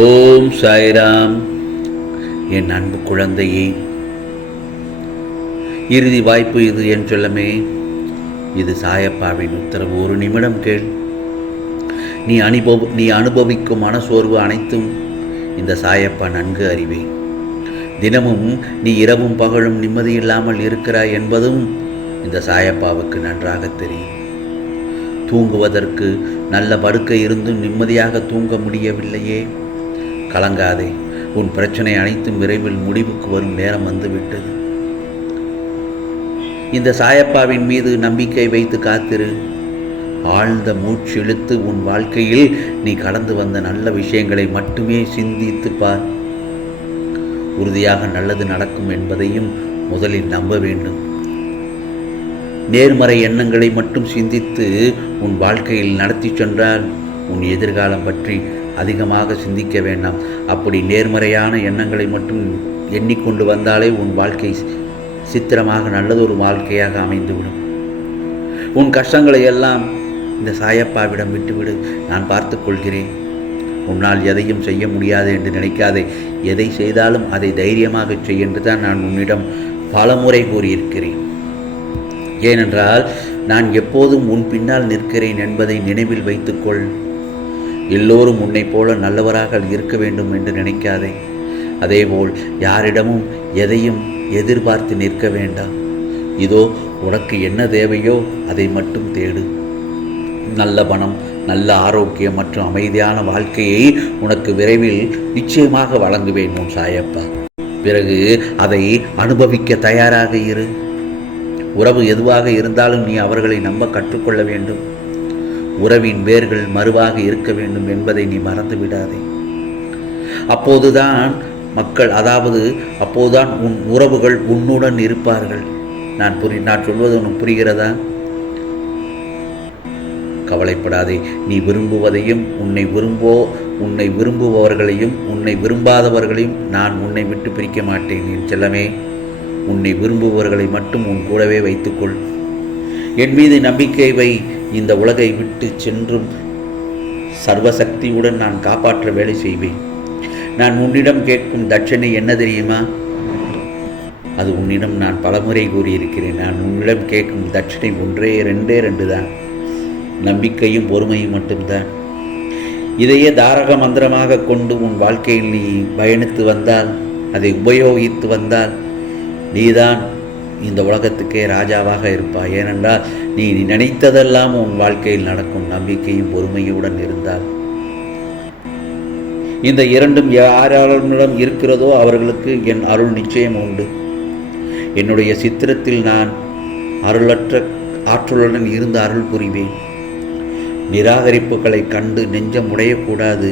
ஓம் சாய்ராம். என் அன்பு குழந்தையே, இறுதி வாய்ப்பு இது என் சொல்லமே. இது சாயப்பாவின் உத்தரவு. ஒரு நிமிடம் கேள். நீ அனுபவிக்கும் மனசோர்வு அனைத்தும் இந்த சாயப்பா நன்கு அறிவேன். தினமும் நீ இரவும் பகலும் நிம்மதியில்லாமல் இருக்கிறாய் என்பதும் இந்த சாயப்பாவுக்கு நன்றாக தெரியும். தூங்குவதற்கு நல்ல படுக்கை இருந்தும் நிம்மதியாக தூங்க முடியவில்லையே. கலங்காதே, உன் பிரச்சனை அனைத்தும் விரைவில் முடிவுக்கு வரும் நேரம் வந்துவிட்டது. இந்த சாயப்பாவின் மீது நம்பிக்கை வைத்து காத்திரு. ஆழ்ந்த மூச்சு இழுத்து உன் வாழ்க்கையில் நீ கடந்து வந்த நல்ல விஷயங்களை மட்டுமே சிந்தித்து பார். உறுதியாக நல்லது நடக்கும் என்பதையும் முதலில் நம்ப வேண்டும். நேர்மறை எண்ணங்களை மட்டும் சிந்தித்து உன் வாழ்க்கையில் நடத்தி சென்றால் உன் எதிர்காலம் பற்றி அதிகமாக சிந்திக்க வேண்டாம். அப்படி நேர்மறையான எண்ணங்களை மட்டும் எண்ணிக்கொண்டு வந்தாலே உன் வாழ்க்கை சித்திரமாக நல்லதொரு வாழ்க்கையாக அமைந்துவிடும். உன் கஷ்டங்களை எல்லாம் இந்த சாயப்பாவிடம் விட்டுவிடு. நான் பார்த்து கொள்கிறேன். உன்னால் எதையும் செய்ய முடியாது என்று நினைக்காதே. எதை செய்தாலும் அதை தைரியமாக செய் என்று தான் நான் உன்னிடம் பலமுறை கூறியிருக்கிறேன். ஏனென்றால் நான் எப்போதும் உன் பின்னால் நிற்கிறேன் என்பதை நினைவில் வைத்துக்கொள். எல்லோரும் உன்னை போல நல்லவராக இருக்க வேண்டும் என்று நினைக்காதே. அதேபோல் யாரிடமும் எதையும் எதிர்பார்த்து நிற்க வேண்டாம். இதோ உனக்கு என்ன தேவையோ அதை மட்டும் தேடு. நல்ல பணம், நல்ல ஆரோக்கியம் மற்றும் அமைதியான வாழ்க்கையை உனக்கு விரைவில் நிச்சயமாக வழங்குவேன் உன் சாயப்பா. பிறகு அதை அனுபவிக்க தயாராக இரு. உறவு எதுவாக இருந்தாலும் நீ அவர்களை நம்ப கற்றுக்கொள்ள வேண்டும். உறவின் வேர்கள் மறுவாக இருக்க வேண்டும் என்பதை நீ மறந்து விடாதே. அப்போதுதான் அப்போதுதான் உன் உறவுகள் உன்னுடன் இருப்பார்கள். நான் சொல்வது உனக்கு புரிகிறதா? கவலைப்படாதே. நீ விரும்புவதையும் உன்னை விரும்புபவர்களையும் உன்னை விரும்பாதவர்களையும் நான் உன்னை விட்டு பிரிக்க மாட்டேன் என் செல்லமே. உன்னை விரும்புபவர்களை மட்டும் உன் கூடவே வைத்துக்கொள். என் மீது நம்பிக்கை வை. இந்த உலகை விட்டு சென்றும் சர்வசக்தியுடன் நான் காப்பாற்ற வேலை செய்வேன். நான் உன்னிடம் கேட்கும் தட்சணை என்ன தெரியுமா? அது உன்னிடம் நான் பலமுறை கூறியிருக்கிறேன். நான் உன்னிடம் கேட்கும் தட்சணை ரெண்டே தான். நம்பிக்கையும் பொறுமையும் மட்டும்தான். இதையே தாரக மந்திரமாக கொண்டு உன் வாழ்க்கையில் நீ பயணித்து வந்தால், அதை உபயோகித்து வந்தால், நீதான் இந்த உலகத்துக்கே ராஜாவாக இருப்பாய். ஏனென்றால் நீ நினைத்ததெல்லாம் உன் வாழ்க்கையில் நடக்கும். நம்பிக்கையும் பொறுமையுடன் இருந்தால். இந்த இரண்டும் யாரிடம் இருக்கிறதோ அவர்களுக்கு என் அருள் நிச்சயம் உண்டு. என்னுடைய சித்திரத்தில் நான் அருளற்ற ஆற்றலுடன் இருந்து அருள் புரிவேன். நிராகரிப்புகளை கண்டு நெஞ்சம் உடையக்கூடாது.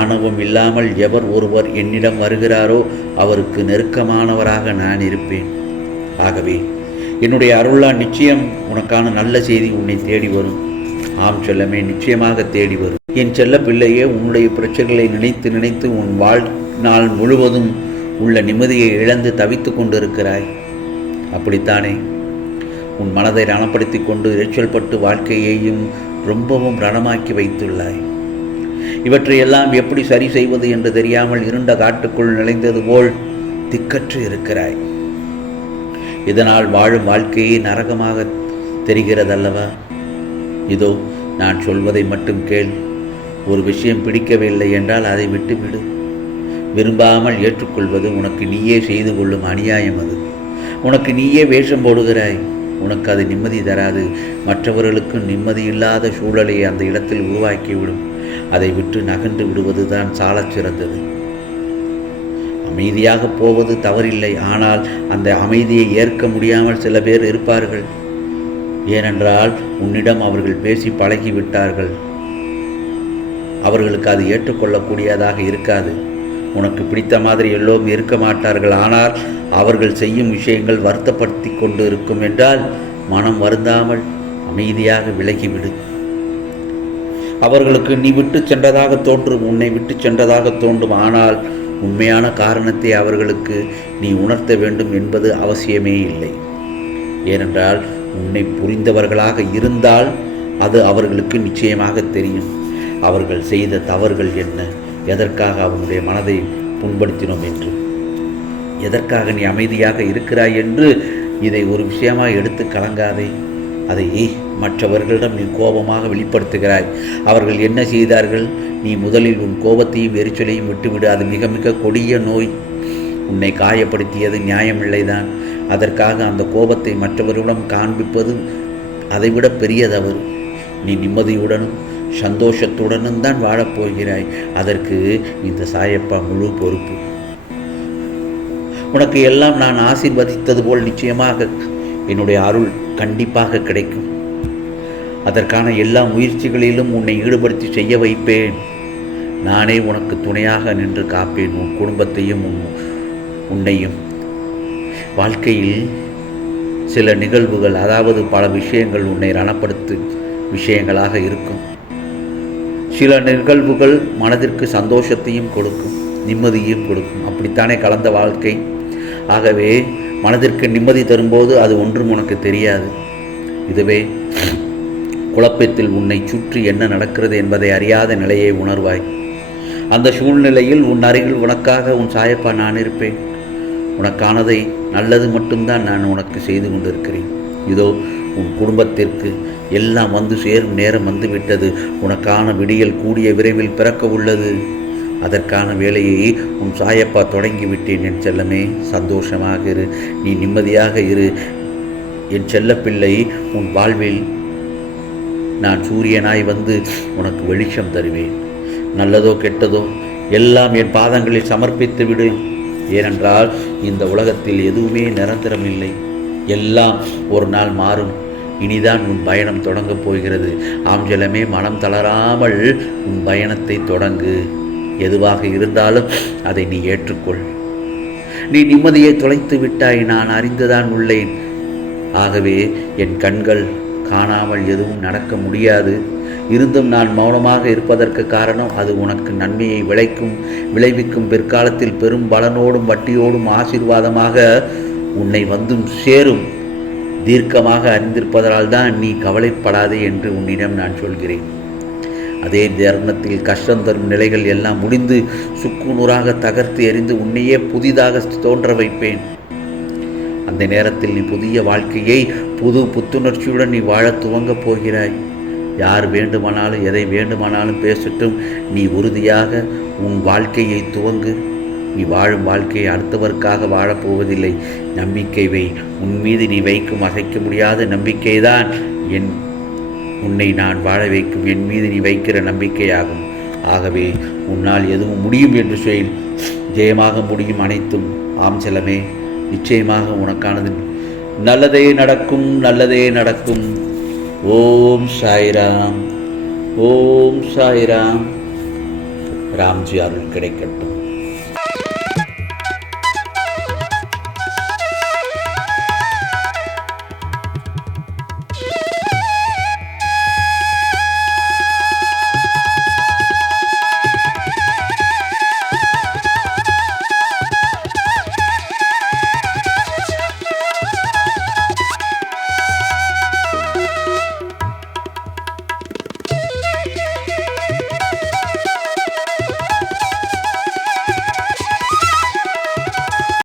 ஆணவம் இல்லாமல் எவர் ஒருவர் என்னிடம் வருகிறாரோ அவருக்கு நெருக்கமானவராக நான் இருப்பேன். ஆகவே என்னுடைய அருளால் நிச்சயம் உனக்கான நல்ல செய்தி உன்னை தேடி வரும். ஆம் செல்லமே, நிச்சயமாக தேடி வரும். என் செல்ல பிள்ளையே, உன்னுடைய பிரச்சனைகளை நினைத்து உன் வாழ்நாள் முழுவதும் உள்ள நிம்மதியை இழந்து தவித்து கொண்டிருக்கிறாய். அப்படித்தானே? உன் மனதை ரணப்படுத்தி கொண்டு இரைச்சல் பட்டு வாழ்க்கையையும் ரொம்பவும் ரணமாக்கி வைத்துள்ளாய். இவற்றையெல்லாம் எப்படி சரி செய்வது என்று தெரியாமல் இருண்ட காட்டுக்குள் நுழைந்தது போல் திக்கற்று இருக்கிறாய். இதனால் வாழும் வாழ்க்கையை நரகமாக தெரிகிறதல்லவா? இதோ நான் சொல்வதை மட்டும் கேள். ஒரு விஷயம் பிடிக்கவில்லை என்றால் அதை விட்டுவிடு. விரும்பாமல் ஏற்றுக்கொள்வது உனக்கு நீயே செய்து கொள்ளும் அநியாயம். அது உனக்கு நீயே வேஷம் போடுகிறாய். உனக்கு அது நிம்மதி தராது. மற்றவர்களுக்கு நிம்மதி இல்லாத சூழலை அந்த இடத்தில் உருவாக்கிவிடும். அதை விட்டு நகன்று விடுவது தான் சாலச் சிறந்தது. அமைதியாக போவது தவறில்லை. ஆனால் அந்த அமைதியை ஏற்க முடியாமல் சில பேர் இருப்பார்கள். ஏனென்றால் உன்னிடம் அவர்கள் பேசி பழகிவிட்டார்கள். அவர்களுக்கு அது ஏற்றுக்கொள்ளக்கூடியதாக இருக்காது. உனக்கு பிடித்த மாதிரி எல்லோரும் இருக்க மாட்டார்கள். ஆனால் அவர்கள் செய்யும் விஷயங்கள் வருத்தப்படுத்தி கொண்டு இருக்கும் என்றால் மனம் வருந்தாமல் அமைதியாக விலகிவிடு. அவர்களுக்கு நீ விட்டு சென்றதாக தோன்றும், உன்னை விட்டு சென்றதாக தோன்றும். ஆனால் உண்மையான காரணத்தை அவர்களுக்கு நீ உணர்த்த வேண்டும் என்பது அவசியமே இல்லை. ஏனென்றால் உன்னை புரிந்தவர்களாக இருந்தால் அது அவர்களுக்கு நிச்சயமாக தெரியும். அவர்கள் செய்த தவறுகள் என்ன எதற்காக அவனுடைய மனதை புண்படுத்தினோம் என்று, எதற்காக நீ அமைதியாக இருக்கிறாய் என்று இதை ஒரு விஷயமாக எடுத்து கலங்காதே. அதை மற்றவர்களிடம் நீ கோபமாக வெளிப்படுத்துகிறாய். அவர்கள் என்ன செய்தார்கள்? நீ முதலில் உன் கோபத்தையும் எரிச்சலையும் விட்டுவிடு. அது மிக மிக கொடிய நோய். உன்னை காயப்படுத்தியது நியாயமில்லைதான். அதற்காக அந்த கோபத்தை மற்றவர்களிடம் காண்பிப்பது அதைவிட பெரிய தவறு. நீ நிம்மதியுடனும் சந்தோஷத்துடனும் தான் வாழப்போகிறாய். அதற்கு இந்த சாயப்பா முழு பொறுப்பு. உனக்கு எல்லாம் நான் ஆசீர்வதித்தது போல் நிச்சயமாக என்னுடைய அருள் கண்டிப்பாக கிடைக்கும். அதற்கான எல்லா முயற்சிகளிலும் உன்னை ஈடுபடுத்தி செய்ய வைப்பேன். நானே உனக்கு துணையாக நின்று காப்பேன், உன் குடும்பத்தையும் உன்னையும். வாழ்க்கையில் சில நிகழ்வுகள், அதாவது பல விஷயங்கள் உன்னை ரணப்படுத்தும் விஷயங்களாக இருக்கும். சில நிகழ்வுகள் மனதிற்கு சந்தோஷத்தையும் கொடுக்கும், நிம்மதியும் கொடுக்கும். அப்படித்தானே கலந்த வாழ்க்கை. ஆகவே மனதிற்கு நிம்மதி தரும்போது அது ஒன்றும் உனக்கு தெரியாது. இதுவே குழப்பத்தில் உன்னை சுற்றி என்ன நடக்கிறது என்பதை அறியாத நிலையை உணர்வாய். அந்த சூழ்நிலையில் உன் அருகில் உனக்காக உன் சாயப்பா நான் இருப்பேன். உனக்கானதை நல்லது மட்டும்தான் நான் உனக்கு செய்து கொண்டிருக்கிறேன். இதோ உன் குடும்பத்திற்கு எல்லாம் வந்து சேரும் நேரம் வந்துவிட்டது. உனக்கான விடியல் கூடிய விரைவில் பிறக்க உள்ளது. அதற்கான வேலையை உன் சாயப்பா தொடங்கிவிட்டேன். என் செல்லமே, சந்தோஷமாக இரு, நீ நிம்மதியாக இரு. என் செல்லப்பிள்ளை, உன் வாழ்வில் நான் சூரியனாய் வந்து உனக்கு வெளிச்சம் தருவேன். நல்லதோ கெட்டதோ எல்லாம் என் பாதங்களில் சமர்ப்பித்து விடு. ஏனென்றால் இந்த உலகத்தில் எதுவுமே நிரந்தரமில்லை. எல்லாம் ஒரு நாள் மாறும். இனிதான் உன் பயணம் தொடங்கப் போகிறது. ஆஞ்சலமே, மனம் தளராமல் உன் பயணத்தை தொடங்கு. எதுவாக இருந்தாலும் அதை நீ ஏற்றுக்கொள். நீ நிம்மதியை தொலைத்து விட்டாய், நான் அறிந்துதான் உள்ளேன். ஆகவே என் கண்கள் காணாமல் எதுவும் நடக்க முடியாது. இருந்தும் நான் மௌனமாக இருப்பதற்கு காரணம், அது உனக்கு நன்மையை விளைவிக்கும் பிற்காலத்தில் பெரும் பலனோடும் வட்டியோடும் ஆசீர்வாதமாக உன்னை வந்தும் சேரும். தீர்க்கமாக அறிந்திருப்பதால் தான் நீ கவலைப்படாதே என்று உன்னிடம் நான் சொல்கிறேன். அதே தருணத்தில் கஷ்டம் தரும் நிலைகள் எல்லாம் முடிந்து சுக்குநூறாக தகர்த்து எறிந்து உன்னையே புதிதாக தோன்ற வைப்பேன். அந்த நேரத்தில் நீ புதிய வாழ்க்கையை புது புத்துணர்ச்சியுடன் நீ வாழ துவங்கப் போகிறாய். யார் வேண்டுமானாலும் எதை வேண்டுமானாலும் பேசட்டும், நீ உறுதியாக உன் வாழ்க்கையை துவங்கு. நீ வாழும் வாழ்க்கையை அடுத்தவருக்காக வாழப்போவதில்லை. நம்பிக்கை வை. உன் மீது நீ வைக்கும் அசைக்க முடியாத நம்பிக்கைதான் உன்னை நான் வாழ வைக்கும் என் மீது நீ வைக்கிற நம்பிக்கையாகும். ஆகவே உன்னால் எதுவும் முடியும் என்று சொல். ஜெயமாக முடியும் அனைத்தும். ஆம் செல்லமே, நிச்சயமாக உனக்கானது நல்லதே நடக்கும், நல்லதே நடக்கும். ஓம் சாய்ராம், ஓம் சாய்ராம். ராம்ஜி அருள் கிடைக்கட்டும்.